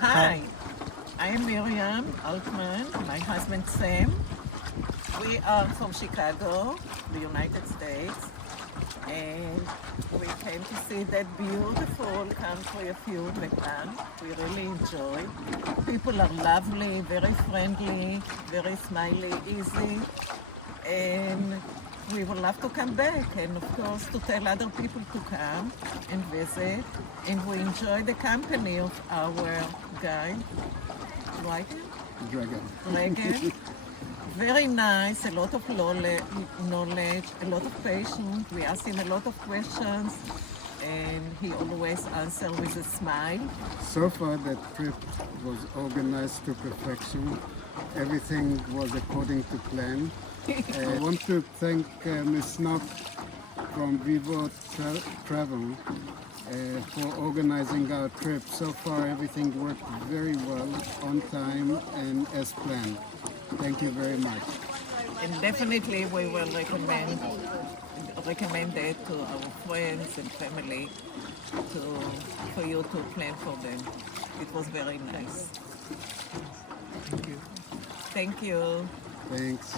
Hi, I am Miriam Altman, my husband Sam. We are from Chicago, the United States, and we came to see that beautiful country of you, Japan. We really enjoy. People are lovely, very friendly, very smiley, easy, and we would love to come back and of course to tell other people to come and visit, and we enjoy the company of our guide, Dragon. Dragon. Very nice, a lot of knowledge, a lot of patience. We ask him a lot of questions and he always answers with a smile. So far, the trip was organized to perfection. Everything was according to plan. I want to thank Ms. Knock from Vivutravel for organizing our trip. So far, everything worked very well, on time and as planned. Thank you very much. And definitely we will recommend it to our friends and family for you to plan for them. It was very nice. Thank you. Thank you. Thanks.